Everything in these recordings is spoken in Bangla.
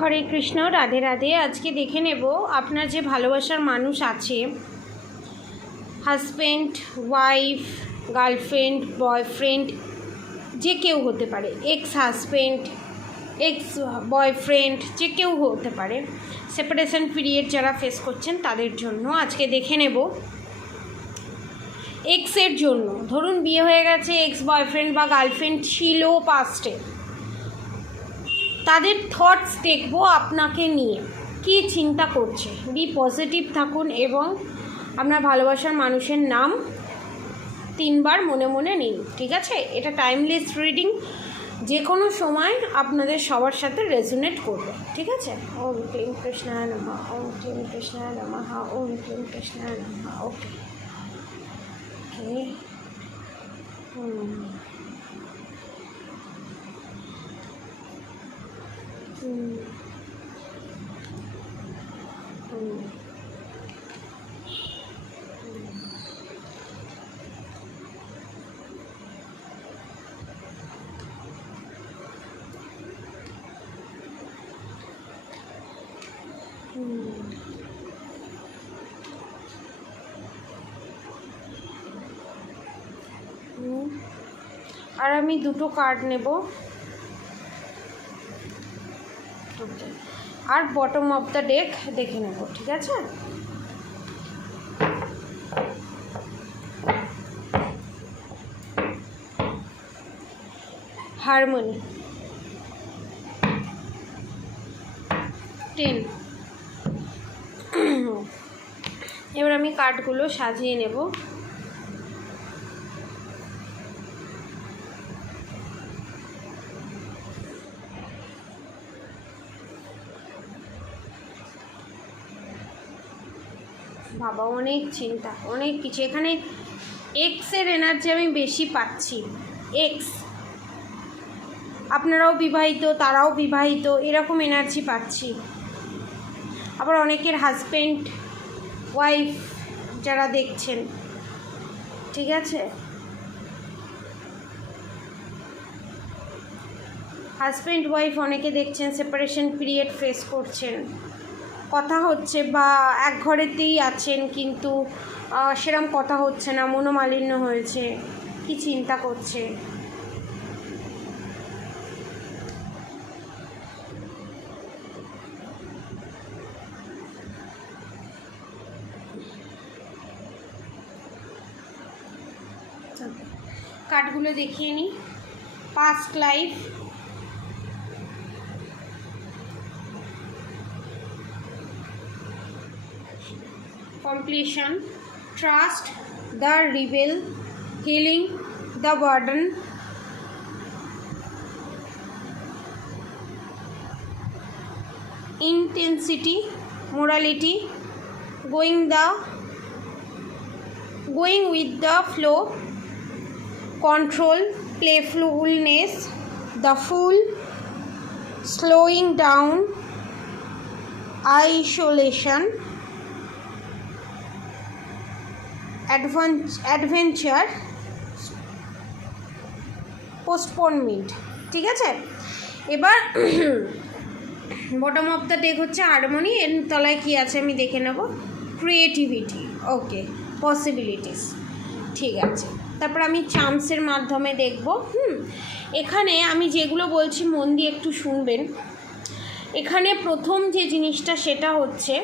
হরে কৃষ্ণ, রাধে রাধে। আজকে দেখে নেব আপনার যে ভালোবাসার মানুষ আছে, হাজব্যান্ড, ওয়াইফ, গার্লফ্রেন্ড, বয়ফ্রেন্ড, যে কেউ হতে পারে, এক্স হাজব্যান্ড, এক্স বয়ফ্রেন্ড, যে কেউ হতে পারে, সেপারেশন পিরিয়ড যারা ফেস করছেন তাদের জন্য আজকে দেখে নেব। এক্সের জন্য, ধরুন বিয়ে হয়ে গেছে, এক্স বয়ফ্রেন্ড বা গার্লফ্রেন্ড ছিল পাস্টে, তাদের থটস দেখব আপনাকে নিয়ে কি চিন্তা করছে। বি পজিটিভ থাকুন এবং আপনার ভালোবাসার মানুষের নাম 3 বার মনে মনে নিন, ঠিক আছে? এটা টাইমলেস রিডিং, যে কোনো সময় আপনাদের সবার সাথে রেজোনেট করবে, ঠিক আছে? ওম ক্লিং কৃষ্ণায় নমঃ, ওম ক্লিং কৃষ্ণায় নমঃ, ওম ক্লিং কৃষ্ণায় নমঃ। ওকে আর আমি 2টো কার্ড নেব, আর বটম অফ দ্য ডেক দেখে নেব, ঠিক আছে? হারমোনি 10। এবার আমি কার্ডগুলো সাজিয়ে নেব। বাবা, অনেক চিন্তা, অনেক কিছু এখানে। এক্সের এনার্জি আমি বেশি পাচ্ছি। এক্স, আপনারাও বিবাহিত, তারাও বিবাহিত, এরকম এনার্জি পাচ্ছি। আবার অনেকের হাজব্যান্ড, ওয়াইফ যারা দেখছেন, ঠিক আছে? হাজব্যান্ড ওয়াইফ অনেকে দেখছেন সেপারেশন পিরিয়ড ফেস করছেন, কথা হচ্ছে বা এক ঘরেতেই আছেন কিন্তু সেরকম কথা হচ্ছে না, মনোমালিন্য হয়েছে, কি চিন্তা করছে। কার্ডগুলো দেখিয়ে নিই। Past life, completion, trust, the rebel, healing, the burden, intensity, morality, going with the flow, control, playfulness, the fool, slowing down, isolation, adventure, postponement, ঠিক আছে? এবার বটম অফ দ্য ডেক হচ্ছে হারমোনি, এর তলায় কী আছে আমি দেখে নেব। ক্রিয়েটিভিটি, ওকে, পসিবিলিটিস, ঠিক আছে। তারপর আমি চার্মসের মাধ্যমে দেখব। এখানে আমি যেগুলো বলছি মন দিয়ে একটু শুনবেন। এখানে প্রথম যে জিনিসটা সেটা হচ্ছে,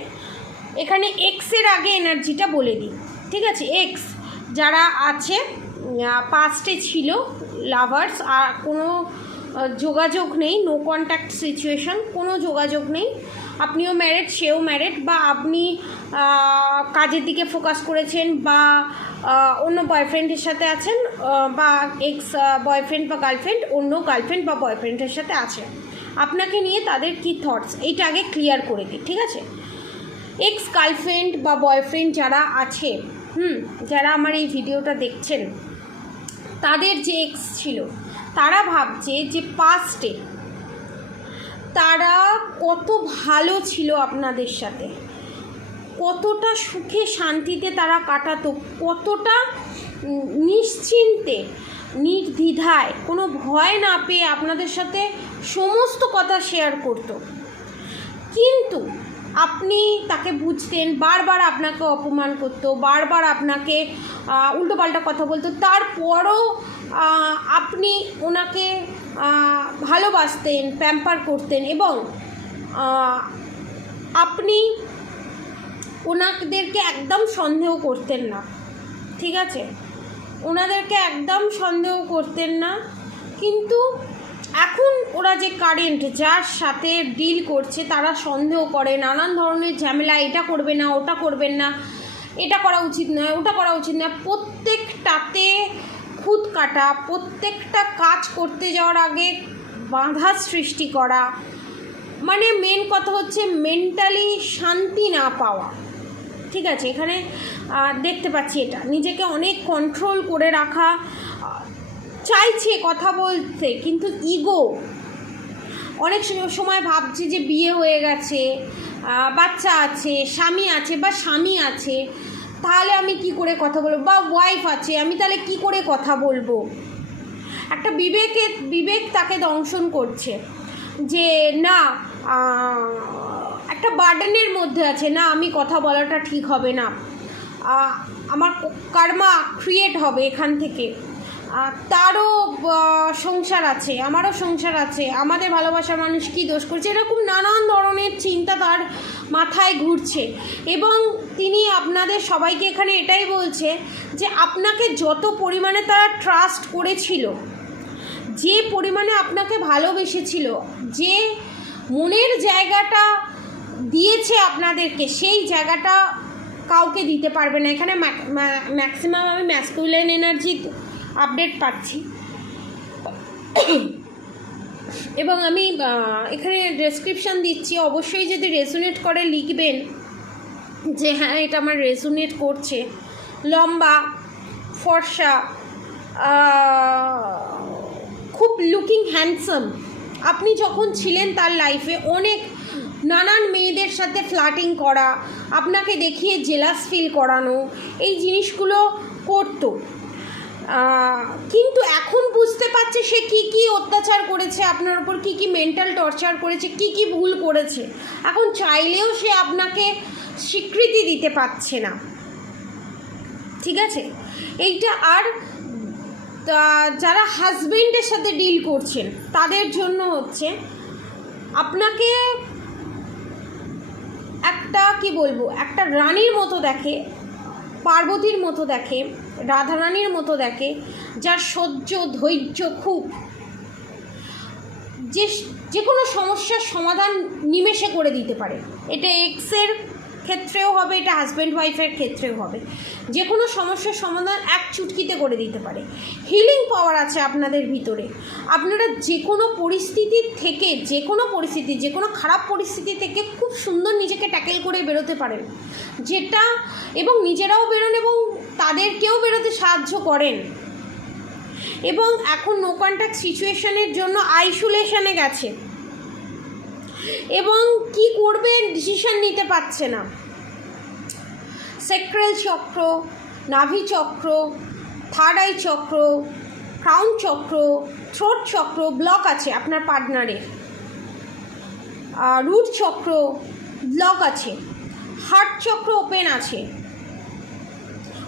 এখানে এক্সের আগে এনার্জিটা বলে দিই, ঠিক আছে? এক্স যারা আছে, পাস্টে ছিল লাভার্স, আর কোনো যোগাযোগ নেই, নো কন্ট্যাক্ট সিচুয়েশন, কোনো যোগাযোগ নেই, আপনিও ম্যারেড, সেও ম্যারেড, বা আপনি কাজের দিকে ফোকাস করেছেন, বা অন্য বয়ফ্রেন্ডের সাথে আছেন, বা এক্স বয়ফ্রেন্ড বা গার্লফ্রেন্ড অন্য গার্লফ্রেন্ড বা বয়ফ্রেন্ডের সাথে আছে। আপনাকে নিয়ে তাদের কী থটস, এইটা আগে ক্লিয়ার করে দিই, ঠিক আছে? এক্স গার্লফ্রেন্ড বা বয়ফ্রেন্ড যারা আছে, যারা আমার এই ভিডিওটা দেখছেন, তাদের যে এক্স ছিল, তারা ভাবছে যে পাস্টে তারা কত ভালো ছিল আপনাদের সাথে, কতটা সুখে শান্তিতে তারা কাটাতো, কতটা নিশ্চিন্তে নির্দ্বিধায় কোনো ভয় না পেয়ে আপনাদের সাথে সমস্ত কথা শেয়ার করতো। কিন্তু আপনি তাকে বুঝতেন, বারবার আপনাকে অপমান করতো, বারবার আপনাকে উল্টোপাল্টা কথা বলতো, তারপরও আপনি ওনাকে ভালোবাসতেন, প্যাম্পার করতেন এবং আপনি ওনাদেরকে একদম সন্দেহ করতেন না, ঠিক আছে, ওনাদেরকে একদম সন্দেহ করতেন না। কিন্তু এখন ওরা যে কারেন্ট যার সাথে ডিল করছে তারা সন্দেহ করে, নানান ধরনের ঝামেলা, এটা করবে না, ওটা করবেন না, এটা করা উচিত নয়, ওটা করা উচিত নয়, প্রত্যেকটাতে খুঁত কাটা, প্রত্যেকটা কাজ করতে যাওয়ার আগে বাধা সৃষ্টি করা, মানে মেন কথা হচ্ছে মেন্টালি শান্তি না পাওয়া, ঠিক আছে। এখানে দেখতে পাচ্ছি এটা নিজেকে অনেক কন্ট্রোল করে রাখা, চাইছে কথা বলতে কিন্তু ইগো, অনেক সময় ভাবছে যে বিয়ে হয়ে গেছে, বাচ্চা আছে, স্বামী আছে বা স্বামী আছে, তাহলে আমি কি করে কথা বলবো, বা ওয়াইফ আছে, আমি তাহলে কি করে কথা বলবো। একটা বিবেক তাকে দংশন করছে যে না, একটা বার্ডেনের মধ্যে আছে, না আমি কথা বলাটা ঠিক হবে না, আমার কার্মা ক্রিয়েট হবে এখান থেকে, তারও সংসার আছে, আমারও সংসার আছে, আমাদের ভালোবাসার মানুষ কী দোষ করছে, এরকম নানান ধরনের চিন্তা তার মাথায় ঘুরছে। এবং তিনি আপনাদের সবাইকে এখানে এটাই বলছে যে আপনাকে যত পরিমাণে তারা ট্রাস্ট করেছিল, যে পরিমাণে আপনাকে ভালোবেসেছিল, যে মনের জায়গাটা দিয়েছে আপনাদেরকে, সেই জায়গাটা কাউকে দিতে পারবে না। এখানে ম্যাক্সিমাম আমি ম্যাসকুলিন এনার্জি আপডেট পাচ্ছি এবং আমি এখানে ডেসক্রিপশান দিচ্ছি, অবশ্যই যদি রেজোনেট করে লিখবেন যে হ্যাঁ এটা আমার রেজোনেট করছে। লম্বা, ফর্সা, খুব লুকিং হ্যান্ডসাম, আপনি যখন ছিলেন তার লাইফে অনেক নানান মেয়েদের সাথে ফ্লার্টিং করা, আপনাকে দেখিয়ে জেলাস ফিল করানো, এই জিনিসগুলো করতো। কিন্তু এখন বুঝতে পারছে সে কি কি অত্যাচার করেছে আপনার উপর, কি কি মেন্টাল টর্চার করেছে, কি কি ভুল করেছে। এখন চাইলেও সে আপনাকে স্বীকৃতি দিতে পারছে না, ঠিক আছে। এইটা আর যারা হাজবেন্ডের সাথে ডিল করছেন তাদের জন্য হচ্ছে আপনাকে একটা কি বলবো, একটা রানীর মতো দেখে, পার্বতীর মতো দেখে, রাধারানীর মতো দেখে, যার সহ্য ধৈর্য খুব, যে কোনো সমস্যার সমাধান নিমেষে করে দিতে পারে। এটা এক্সের ক্ষেত্রেও হবে, এটা হাজব্যান্ড ওয়াইফের ক্ষেত্রেও হবে, যে কোনো সমস্যার সমাধান এক চুটকিতে করে দিতে পারে। হিলিং পাওয়ার আছে আপনাদের ভিতরে, আপনারা যে কোনো পরিস্থিতির থেকে, যে কোনো খারাপ পরিস্থিতি থেকে খুব সুন্দর নিজেকে ট্যাকেল করে বেরোতে পারেন, যেটা এবং নিজেরাও বেরোন এবং তাদেরকেও বেরোতে সাহায্য করেন। এবং এখন নো কন্ট্যাক্ট সিচুয়েশনের জন্য আইসোলেশনে গেছে এবং কি করবে ডিসিশন নিতে পারছে না। সেক্রেল চক্র, নাভি চক্র, থার্ড আই চক্র, ক্রাউন চক্র, থ্রোট চক্র ব্লক আছে আপনার পার্টনারের, রুট চক্র ব্লক আছে, হার্ট চক্র ওপেন আছে,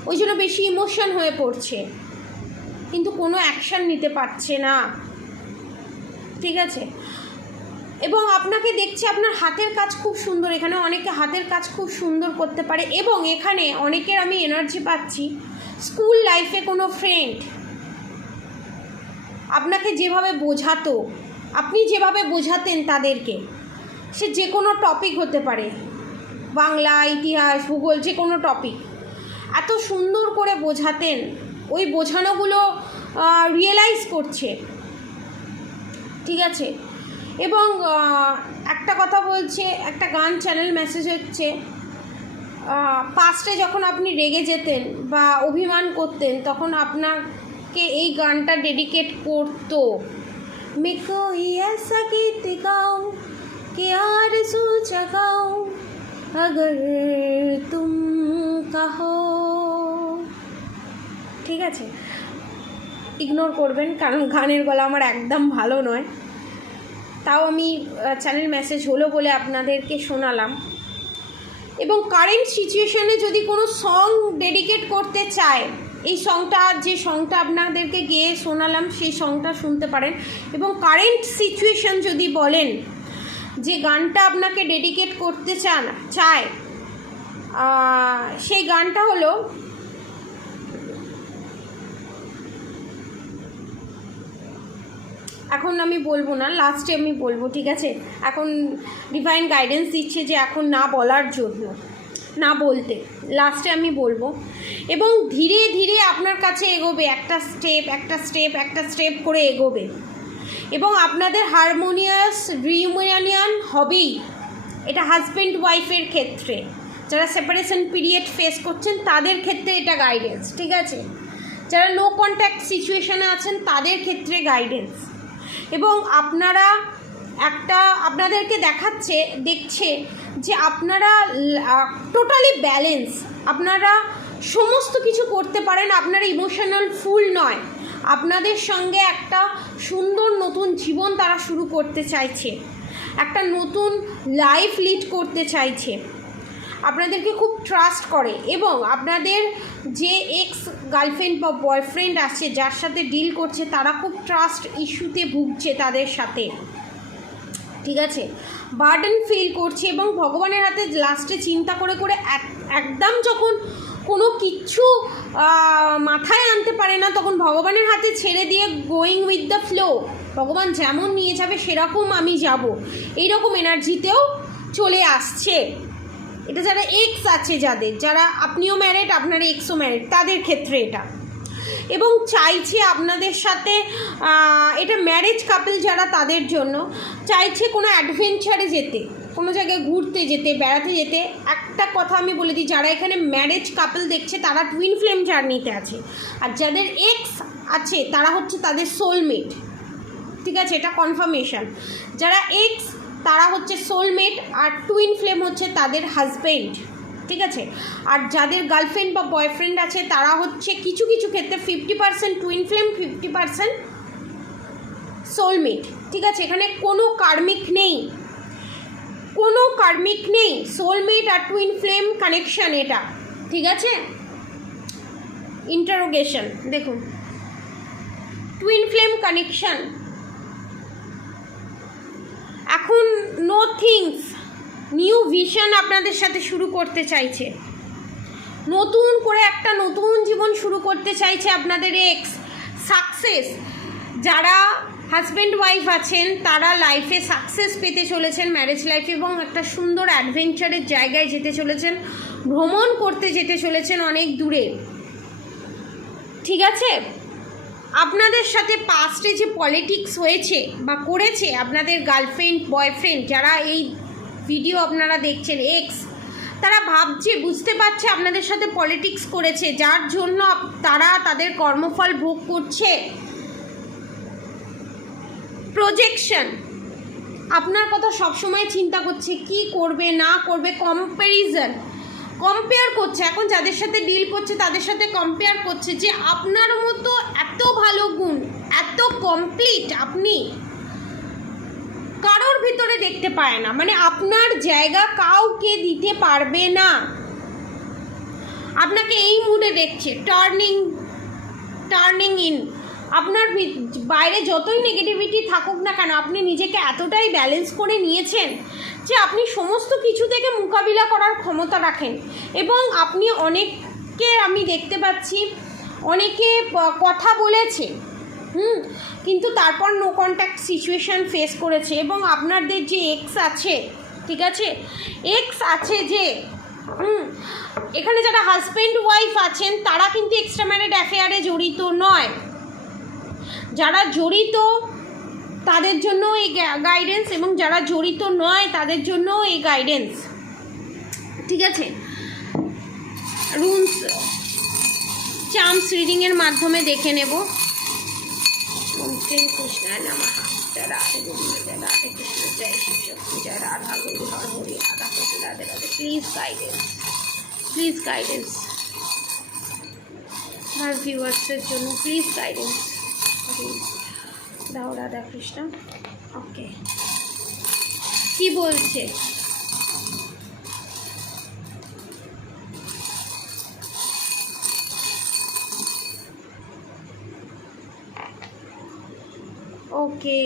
ওই জন্য বেশি ইমোশন হয়ে পড়ছে কিন্তু কোনো অ্যাকশান নিতে পারছে না, ঠিক আছে। এবং আপনাকে দেখছি আপনার হাতের কাজ খুব সুন্দর, এখানে অনেকে হাতের কাজ খুব সুন্দর করতে পারে। এবং এখানে অনেকের আমি এনার্জি পাচ্ছি স্কুল লাইফে কোনো ফ্রেন্ড আপনাকে যেভাবে বোঝাতো, আপনি যেভাবে বোঝাতেন তাদেরকে, সে যে কোনো টপিক হতে পারে, বাংলা, ইতিহাস, ভূগোল, যে কোনো টপিক, এত সুন্দর করে বোঝাতেন, ওই বোঝানোগুলো রিয়েলাইজ করছে, ঠিক আছে। এবং একটা কথা বলছে, একটা গান চ্যানেল মেসেজ হচ্ছে, পাস্টে যখন আপনি রেগে যেতেন বা অভিমান করতেন তখন আপনাকে এই গানটা ডেডিকেট করতো। মেকো ऐसा गीत गाऊं कि आरज़ू जगाऊं अगर तुम कहो, ঠিক আছে। ইগনোর করবেন কারণ গানের গলা আমার একদম ভালো নয়, তাও আমি চ্যানেল মেসেজ হলো বলে আপনাদেরকে শোনালাম। এবং কারেন্ট সিচুয়েশানে যদি কোনো সং ডেডিকেট করতে চায়, এই সংটা, যে সংটা আপনাদেরকে গেয়ে শোনালাম সেই সংটা শুনতে পারেন। এবং কারেন্ট সিচুয়েশান যদি বলেন যে গানটা আপনাকে ডেডিকেট করতে চায়, সেই গানটা হলো এখন আমি বলবো না, লাস্টে আমি বলবো, ঠিক আছে? এখন ডিভাইন গাইডেন্স দিচ্ছে যে এখন না বলার জন্য, না বলতে, লাস্টে আমি বলবো। এবং ধীরে ধীরে আপনার কাছে এগোবে, একটা স্টেপ করে এগোবে। এবং আপনাদের হারমোনিয়াস রিইউনিয়ন হবেই, এটা হাজব্যান্ড ওয়াইফের ক্ষেত্রে, যারা সেপারেশন পিরিয়ড ফেস করছেন তাদের ক্ষেত্রে এটা গাইডেন্স, ঠিক আছে? যারা নো কন্ট্যাক্ট সিচুয়েশানে আছেন তাদের ক্ষেত্রে গাইডেন্স। এবং আপনাদেরকে দেখছে যে আপনারা টোটালি ব্যালেন্স, আপনারা সমস্ত কিছু করতে পারেন, আপনারা ইমোশনাল ফুল নয়, আপনাদের সঙ্গে একটা সুন্দর নতুন জীবন তারা শুরু করতে চাইছে, একটা নতুন লাইফ লিড করতে চাইছে, আপনাদেরকে খুব ট্রাস্ট করে। এবং আপনাদের যে এক্স গার্লফ্রেন্ড বা বয়ফ্রেন্ড আছে যার সাথে ডিল করছে, তারা খুব ট্রাস্ট ইস্যুতে ভুগছে তাদের সাথে, ঠিক আছে? বার্ডেন ফিল করছে এবং ভগবানের হাতে লাস্টে চিন্তা করে একদম যখন কোনো কিচ্ছু মাথায় আনতে পারে না, তখন ভগবানের হাতে ছেড়ে দিয়ে গোয়িং উইথ দ্য ফ্লো, ভগবান যেমন নিয়ে যাবে সেরকম আমি যাব, এইরকম এনার্জিতেও চলে আসছে। এটা যারা এক্স আছে, যারা আপনিও ম্যারিড, আপনার এক্সও ম্যারিড, তাদের ক্ষেত্রে এটা। এবং চাইছে আপনাদের সাথে, এটা ম্যারেজ কাপল যারা, তাদের জন্য চাইছে কোনো অ্যাডভেঞ্চারে যেতে, কোনো জায়গায় ঘুরতে যেতে, বেড়াতে যেতে। একটা কথা আমি বলে দিই, যারা এখানে ম্যারেজ কাপল দেখছে তারা টুইন ফ্লেম জার্নিতে আছে, আর যাদের এক্স আছে তারা হচ্ছে তাদের সোলমেট, ঠিক আছে? এটা কনফার্মেশন। যারা এক্স তারা হচ্ছে সোলমেট, আর টুইন ফ্লেম হচ্ছে তাদের হাজব্যান্ড, ঠিক আছে? আর যাদের গার্লফ্রেন্ড বা বয়ফ্রেন্ড আছে তারা হচ্ছে কিছু কিছু ক্ষেত্রে 50% টুইন ফ্লেম, 50% সোলমেট, ঠিক আছে? এখানে কোনো কার্মিক নেই, সোলমেট আর টুইন ফ্লেম কানেকশন এটা, ঠিক আছে? ইন্টারোগেশন দেখুন, টুইন ফ্লেম কানেকশন। এখন নো থিংস, নিউ ভিশন আপনাদের সাথে শুরু করতে চাইছে, নতুন করে একটা নতুন জীবন শুরু করতে চাইছে আপনাদের এক্স। সাকসেস, যারা হাজব্যান্ড ওয়াইফ আছেন তারা লাইফে সাকসেস পেতে চলেছেন, ম্যারেজ লাইফে, এবং একটা সুন্দর অ্যাডভেঞ্চারের জায়গায় যেতে চলেছেন, ভ্রমণ করতে যেতে চলেছেন অনেক দূরে, ঠিক আছে? আপনাদের সাথে পাস্টে যে পলিটিক্স হয়েছে বা করেছে আপনাদের গার্লফ্রেন্ড বয়ফ্রেন্ড, যারা এই ভিডিও আপনারা দেখছেন এক্স, তারা বুঝতে পারছে আপনাদের সাথে পলিটিক্স করেছে, যার জন্য তারা তাদের কর্মফল ভোগ করছে। প্রজেকশন, আপনার কথা সবসময় চিন্তা করছে, কি করবে না করবে, কম্পেয়ার করছে। এখন যাদের সাথে ডিল করছে তাদের সাথে কম্পেয়ার করছে যে আপনার মতো এত ভালো গুণ, এত কমপ্লিট আপনি কারোর ভিতরে দেখতে পায় না, মানে আপনার জায়গা কাউকে দিতে পারবে না। আপনাকে এই মুডে দেখছে, টার্নিং ইন। আপনার বাইরে যতই নেগেটিভিটি থাকুক না কেন, আপনি নিজেকে এতটাই ব্যালেন্স করে নিয়েছেন যে আপনি সমস্ত কিছু থেকে মোকাবিলা করার ক্ষমতা রাখেন। এবং আপনি অনেককে, আমি দেখতে পাচ্ছি অনেকে কথা বলেছে, কিন্তু তারপর নো কন্ট্যাক্ট সিচুয়েশান ফেস করেছে। এবং আপনাদের যে এক্স আছে, ঠিক আছে, এক্স আছে যে এখানে যারা হাজব্যান্ড ওয়াইফ আছেন তারা কিন্তু এক্সট্রা ম্যারিড অ্যাফেয়ারে জড়িত নয়, যারা জড়িত তাদের জন্য এই গাইডেন্স, এবং যারা জড়িত নয় তাদের জন্য এই গাইডেন্স, ঠিক আছে? রুনস চার্মস রিডিংয়ের মাধ্যমে দেখে নেব। শ্রী কৃষ্ণায় নমঃ। জয় রাধে গোবিন্দ, জয় রাধে কৃষ্ণ, জয় শিব শক্তি, জয় রাধা গৌরী হর হরি, রাধা কৃষ্ণ, রাধে রাধে। প্লিজ গাইডেন্স আমার ভিউয়ার্সের জন্য, প্লিজ গাইডেন্স দাও রাধা কৃষ্ণ। ওকে। কি বলছে? ওকে,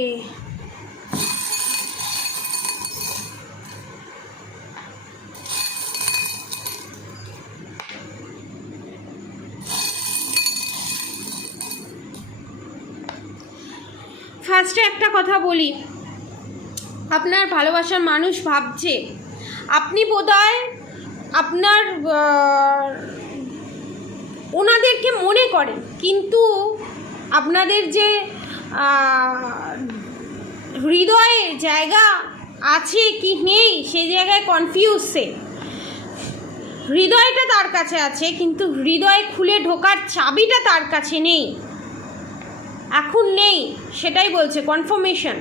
ফার্স্টে একটা কথা বলি, আপনার ভালোবাসার মানুষ ভাবছে আপনি বোধহয় আপনার ওনাদেরকে মনে করেন, কিন্তু আপনাদের যে হৃদয়ে জায়গা আছে কি নেই সেই জায়গায় কনফিউজ সে। হৃদয়টা তার কাছে আছে, কিন্তু হৃদয় খুলে ঢোকার চাবিটা তার কাছে নেই, এখন নেই, সেটাই বলছে কনফার্মেশন।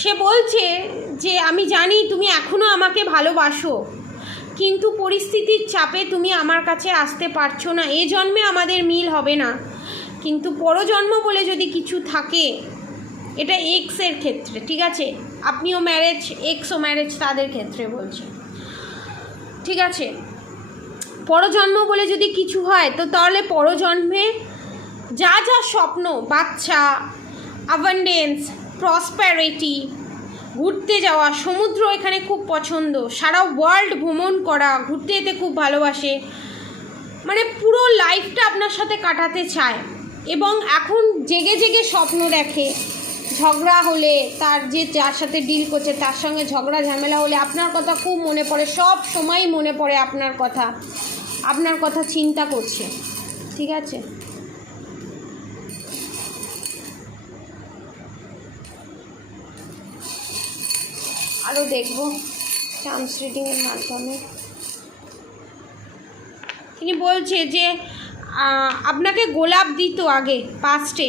সে বলছে যে আমি জানি তুমি এখনও আমাকে ভালোবাসো, কিন্তু পরিস্থিতির চাপে তুমি আমার কাছে আসতে পারছো না। এ জন্মে আমাদের মিল হবে না, কিন্তু পরজন্ম বলে যদি কিছু থাকে, এটা এক্সের ক্ষেত্রে, ঠিক আছে, আপনিও ম্যারেজ, এক্সও ম্যারেজ, তাদের ক্ষেত্রে বলছে, ঠিক আছে। পরজন্ম বলে যদি কিছু হয় তো তাহলে পরজন্মে যা যা স্বপ্ন, বাচ্চা, অ্যাবান্ডেন্স, প্রসপ্যারিটি, ঘুরতে যাওয়া, সমুদ্র এখানে খুব পছন্দ, সারা ওয়ার্ল্ড ভ্রমণ করা, ঘুরতে যেতে খুব ভালোবাসে, মানে পুরো লাইফটা আপনার সাথে কাটাতে চায়। এবং এখন জেগে জেগে স্বপ্ন দেখে, ঝগড়া হলে তার যে যার সাথে ডিল করছে তার সঙ্গে ঝগড়া ঝামেলা হলে আপনার কথা খুব মনে পড়ে, সব সময় মনে পড়ে আপনার কথা চিন্তা করছে, ঠিক আছে। আরও দেখব চান্স রিডিংয়ের মাধ্যমে। তিনি বলছে যে আপনাকে গোলাপ দিত আগে পাস্টে,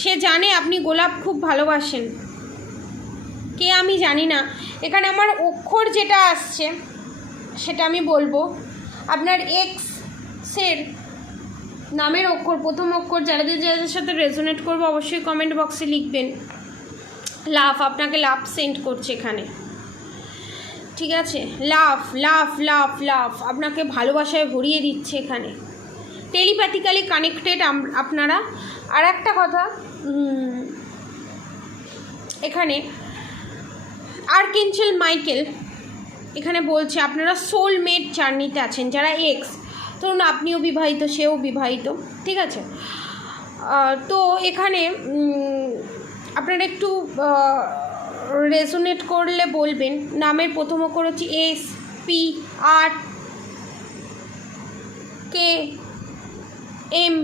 সে জানে আপনি গোলাপ খুব ভালোবাসেন, কে আমি জানি না। এখানে আমার অক্ষর যেটা আসছে সেটা আমি বলবো, আপনার এক্সের নামের অক্ষর, প্রথম অক্ষর, যাদের সাথে রেজোনেট করবো অবশ্যই কমেন্ট বক্সে লিখবেন। লাভ, আপনাকে লাভ সেন্ড করছে এখানে, ঠিক আছে। লাভ লাভ লাভ লাভ আপনাকে ভালোবাসায় ভরিয়ে দিচ্ছে এখানে, টেলিপ্যাথিক্যালি কানেক্টেড আপনারা। আর একটা কথা, এখানে আর্কএঞ্জেল মাইকেল এখানে বলছে আপনারা সোলমেট জার্নিতে আছেন। যারা এক্স, ধরুন আপনিও বিবাহিত, সেও বিবাহিত, ঠিক আছে। তো এখানে আপনারা একটু রেজোনেট করলে বলবেন। নামের প্রথম অক্ষর হচ্ছে এস, পি, আর, কে, এম,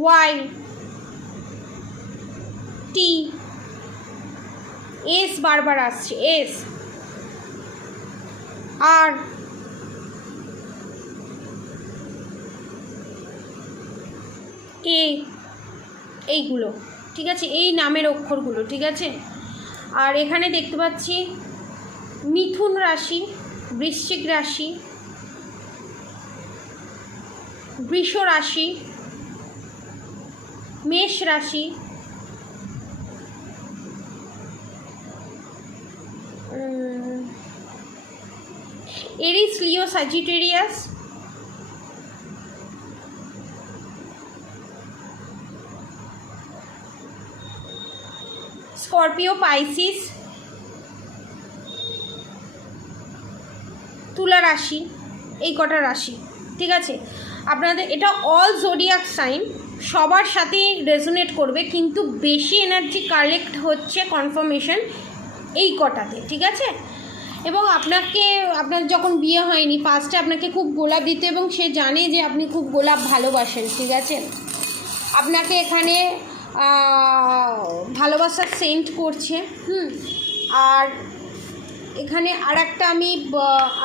ওয়াই, টি, এস বারবার আসছে, এস, আর, এ, এইগুলো, ঠিক আছে, এই নামের অক্ষরগুলো, ঠিক আছে। আর এখানে দেখতে পাচ্ছি মিথুন রাশি, বৃশ্চিক রাশি, বৃষ রাশি, মেষ রাশি, এরিস, লিও, স্যাজিটেরিয়াস, স্করপিও, পাইসিস, তুলা রাশি, এই কটা রাশি, ঠিক আছে। আপনাদের এটা অল জোডিয়াক সাইন, সবার সাথেই রেজোনেট করবে, কিন্তু বেশি এনার্জি কালেক্ট হচ্ছে কনফার্মেশন এই কটাতে, ঠিক আছে। এবং আপনার যখন বিয়ে হয়নি, পাস্টে আপনাকে খুব গোলাপ দিত এবং সে জানে যে আপনি খুব গোলাপ ভালোবাসেন, ঠিক আছে। আপনাকে এখানে ভালোবাসার সেন্ট করছে, আর এখানে আর একটা আমি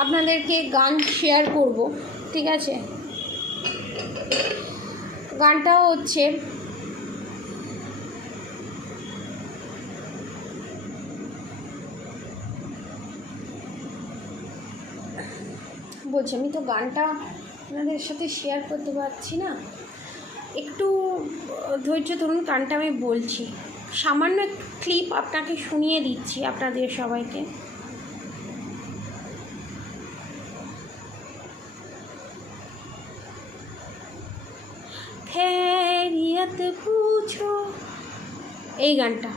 আপনাদেরকে গান শেয়ার করব, ঠিক আছে। গানটাও হচ্ছে বলছি, আমি তো গানটা আপনাদের সাথে শেয়ার করতে পারছি না, একটু ধৈর্য ধরুন, গানটা আমি বলছি, সামান্য ক্লিপ আপনাকে শুনিয়ে দিচ্ছি আপনাদের সবাইকে। খৈরিয়ত পুছো, এই গানটা,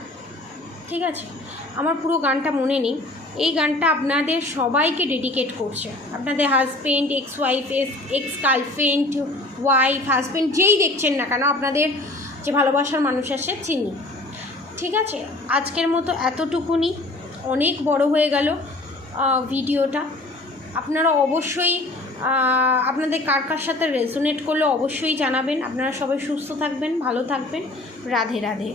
ঠিক আছে? আমার পুরো গানটা মনে নেই। এই গানটা আপনাদের সবাইকে ডেডিকেট করছে, আপনাদের husband, ex wife, ex girlfriend, wife, husband, যেই দেখছেন না কেন, আপনাদের যে ভালোবাসার মানুষ আছে চিনি, ঠিক আছে? আজকের মতো এতটুকুনি, অনেক বড় হয়ে গেল ভিডিওটা। আপনারা অবশ্যই আপনাদের কার কার সাথে রেজোনেট করলে অবশ্যই জানাবেন। আপনারা সবাই সুস্থ থাকবেন, ভালো থাকবেন। রাধে রাধে।